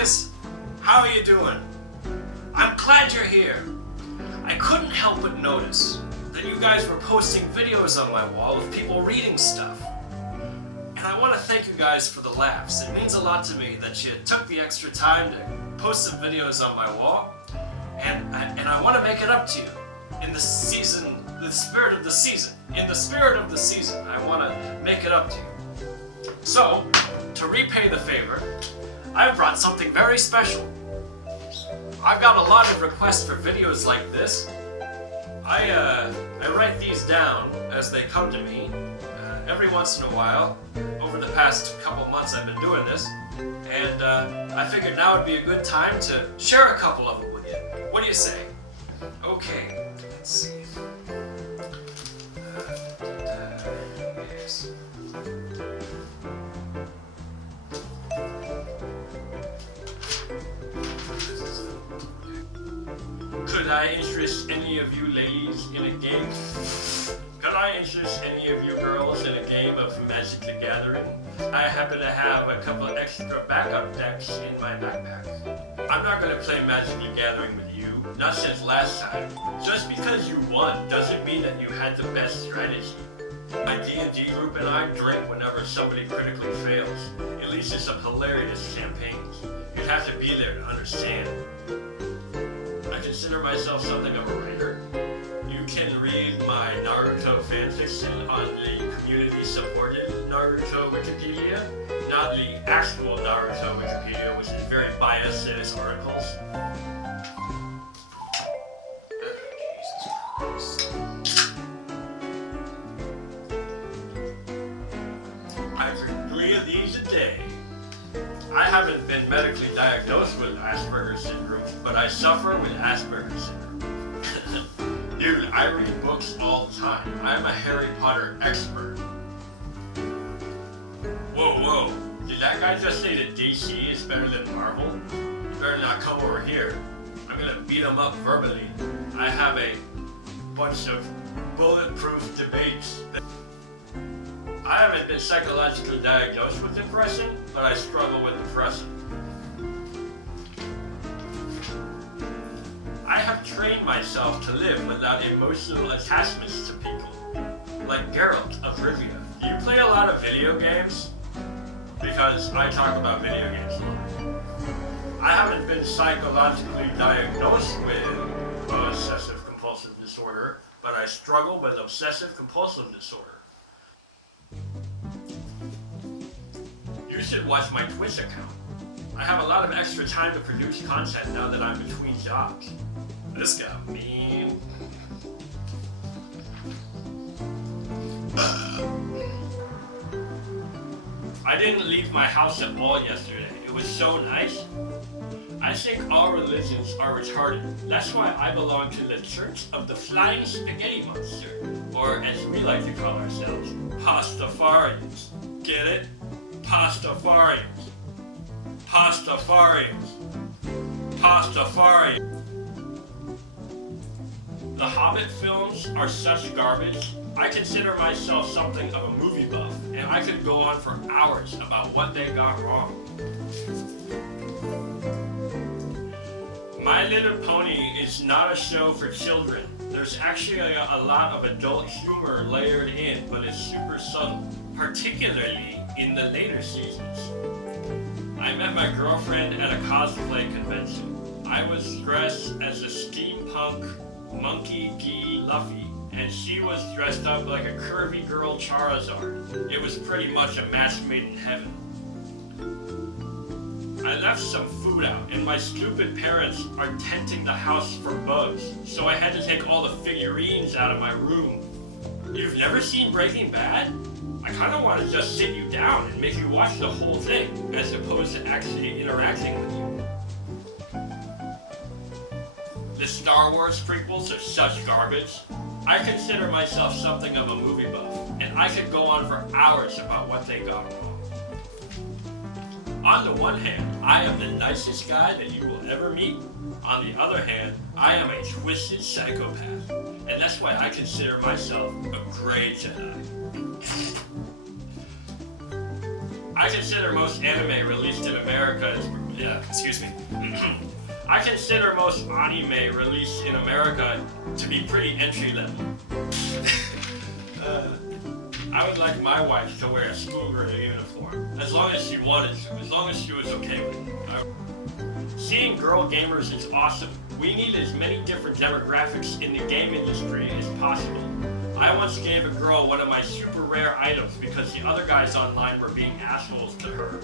guys, how are you doing? I'm glad you're here. I couldn't help but notice that you guys were posting videos on my wall of people reading stuff. And I want to thank you guys for the laughs. It means a lot to me that you took the extra time to post some videos on my wall. And I want to make it up to you in the season, the spirit of the season. In the spirit of the season, I want to make it up to you. So, to repay the favor, I brought something very special. I've got a lot of requests for videos like this. I write these down as they come to me every once in a while. Over the past couple months I've been doing this, and I figured now would be a good time to share a couple of them with you. What do you say? Okay, let's see. Yes. Could I interest any of you ladies in a game? Could I interest any of you girls in a game of Magic the Gathering? I happen to have a couple of extra backup decks in my backpack. I'm not going to play Magic the Gathering with you, not since last time. Just because you won doesn't mean that you had the best strategy. My D&D group and I drink whenever somebody critically fails. It leads to some hilarious campaigns. You'd have to be there to understand. I consider myself something of a writer. You can read my Naruto fanfiction on the community-supported Naruto Wikipedia, not the actual Naruto Wikipedia, which is very biased in its articles. Jesus Christ. I drink 3 of these a day. I haven't been medically diagnosed with Asperger's syndrome, but I suffer with Asperger's syndrome. Dude, I read books all the time. I'm a Harry Potter expert. Whoa. Did that guy just say that DC is better than Marvel? You better not come over here. I'm gonna beat him up verbally. I have a bunch of bulletproof debates. I haven't been psychologically diagnosed with depression, but I struggle with depression. I have trained myself to live without emotional attachments to people, like Geralt of Rivia. Do you play a lot of video games? Because I talk about video games a lot. I haven't been psychologically diagnosed with obsessive compulsive disorder, but I struggle with obsessive compulsive disorder. You should watch my Twitch account. I have a lot of extra time to produce content now that I'm between jobs. This got mean. I didn't leave my house at all yesterday. It was so nice. I think all religions are retarded. That's why I belong to the Church of the Flying Spaghetti Monster, or as we like to call ourselves, Pastafarians. Get it? Pastafarians. Pastafarians. Pastafarians. The Hobbit films are such garbage. I consider myself something of a movie buff, and I could go on for hours about what they got wrong. My Little Pony is not a show for children. There's actually a lot of adult humor layered in, but it's super subtle, particularly in the later seasons. I met my girlfriend at a cosplay convention. I was dressed as a steampunk Monkey D. Luffy, and she was dressed up like a curvy girl Charizard. It was pretty much a match made in heaven. I left some food out, and my stupid parents are tenting the house for bugs, so I had to take all the figurines out of my room. You've never seen Breaking Bad? I kind of want to just sit you down and make you watch the whole thing, as opposed to actually interacting with you. The Star Wars prequels are such garbage. I consider myself something of a movie buff, and I could go on for hours about what they got wrong. On the one hand, I am the nicest guy that you will ever meet. On the other hand, I am a twisted psychopath, and that's why I consider myself a great Jedi. I consider most anime released in America Yeah, excuse me. I consider most anime released in America to be pretty entry level. I would like my wife to wear a schoolgirl uniform, as long as she wanted to, as long as she was okay with it. Seeing girl gamers is awesome. We need as many different demographics in the game industry as possible. I once gave a girl one of my super rare items because the other guys online were being assholes to her.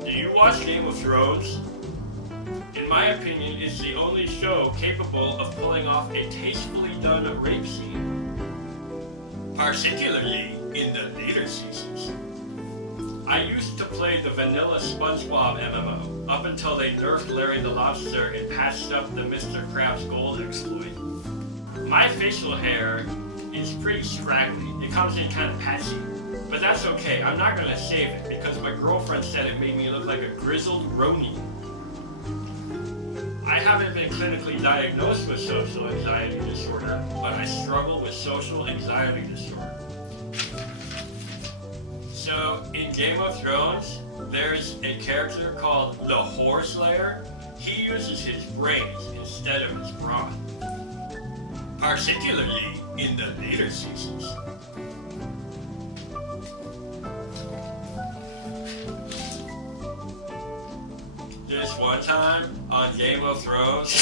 Do you watch Game of Thrones? In my opinion, it's the only show capable of pulling off a tastefully done rape scene, particularly in the later seasons. I used to play the vanilla SpongeBob MMO, up until they nerfed Larry the Lobster and patched up the Mr. Krabs Gold exploit. My facial hair is pretty scraggly. It comes in kind of patchy, but that's okay. I'm not gonna shave it because my girlfriend said it made me look like a grizzled Roni. I haven't been clinically diagnosed with social anxiety disorder, but I struggle with social anxiety disorder. So, in Game of Thrones, there's a character called the Horslayer. He uses his brains instead of his brawn, particularly in the later seasons. This one time on Game of Thrones,